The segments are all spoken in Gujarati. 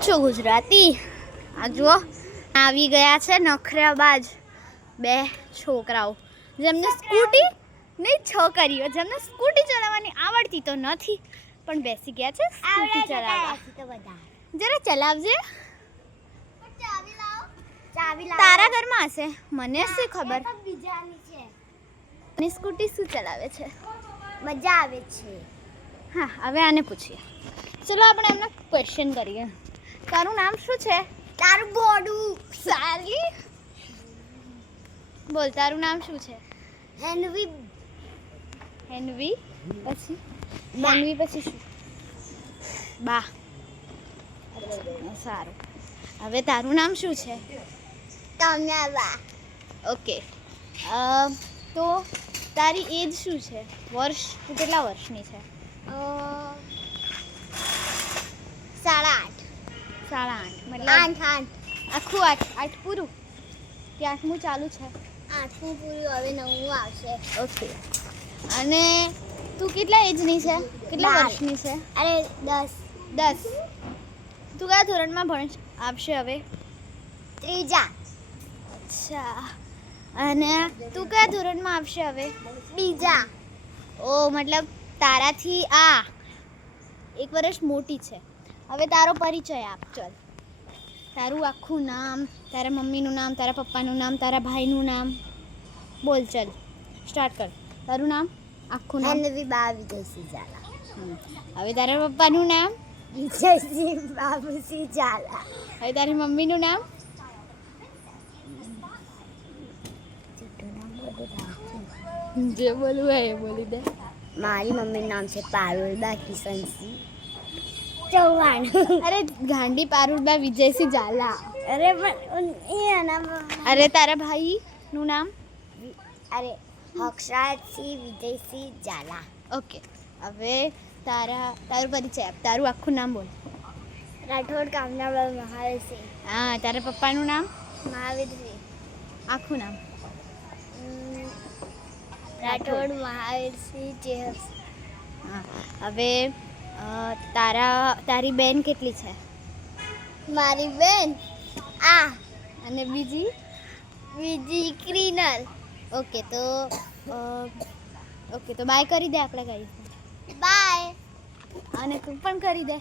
છું ગુજરાતી. આ જુઓ આવી ગયા છે નખરાબાજ બે છોકરાઓ જેમને સ્કૂટી નહીં છોકરીઓ જેમને સ્કૂટી ચલાવવાની આવડતી તો નથી પણ બેસી ગયા છે સ્કૂટી ચલાવવા. જરા ચલાવજે. તારા ઘરમાં હશે મને શું ખબર. ની સ્કૂટી શું ચલાવે છે? મજા આવે છે. હા હવે આને પૂછીએ. ચલો આપણે એમને ક્વેશ્ચન કરીએ. તારું નામ શું છે? તારું બોડું સારી બોલ. તારું નામ શું છે? હેનવી. હેનવી પછી હેનવી પછી શું? બા. સારું. હવે તારું નામ શું છે? કામયાબા. ઓકે. તો તારી એજ શું છે? વર્ષ તું કેટલા વર્ષની છે? 8.5. 8.5 મતલબ 8 આખું 8 પૂરું કે 8મું ચાલુ છે? 8મું પૂરું હવે 9મું આવશે. ઓકે. અને તું કેટલા એજની છે? કેટલા 12 વર્ષની છે? અરે 10. 10. તું કયા ધોરણમાં ભણ આવશે હવે? 3જા. અચ્છા. અને તું કયા ધોરણમાં આવશે હવે? 2જા. ઓ મતલબ તારાથી આ 1 વર્ષ મોટી છે. હવે તારો પરિચય આપ. ચલ તારું આખું નામ, તારા મમ્મીનું નામ, તારા પપ્પાનું નામ, તારા ભાઈનું નામ બોલ. ચલ સ્ટાર્ટ કર. તારું નામ આખું નામ? હેનવી બા વિજયસિંહ ઝાલા. હવે તારા પપ્પાનું નામ? વિજયસિંહ બાબુસિંહ ઝાલા. હવે તારી મમ્મીનું નામ? જે બોલવું હોય એ બોલી દે. મારી મમ્મીનું નામ છે પારુલબા કિશનસિંહ ચૌહાણ. અરે ગાંડી પારુલબા વિજયસિંહ ઝાલા. અરે પણ એના અરે તારા ભાઈનું નામ? અરે હક્ષરાજસિંહ વિજયસિંહ ઝાલા. ઓકે. હવે તારું પરિચય આપ. તારું આખું નામ બોલ. રાઠોડ કામનાબા મહાવીરસિંહ. હા. તારા પપ્પાનું નામ? મહાવીરસિંહ. આખું નામ? રાઠોડ મહાવીરસિંહ ચેહર. હા. હવે તારી બેન કેટલી છે? મારી બેન અને બીજી ક્રિનલ. ઓકે. તો બાય કરી દે. આપણે કરી બાય. અને તું પણ કરી દે.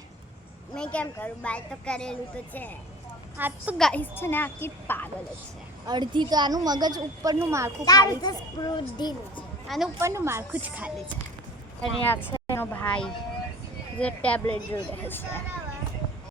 મેં કેમ કરું? બાય તો કરેલું તો છે. આ તો ગાઈસ છે ને આખી પાગલ જ છે. અડધી તો આનું મગજ ઉપરનું માળખું તારું ખાલી તો છે. સ્ક્રૂ ઢીલું છે. આનું ઉપરનું માળખું જ ખાલી છે. અને આ છે એનો ભાઈ જે ટેબ્લેટ જોઈ રહે છે.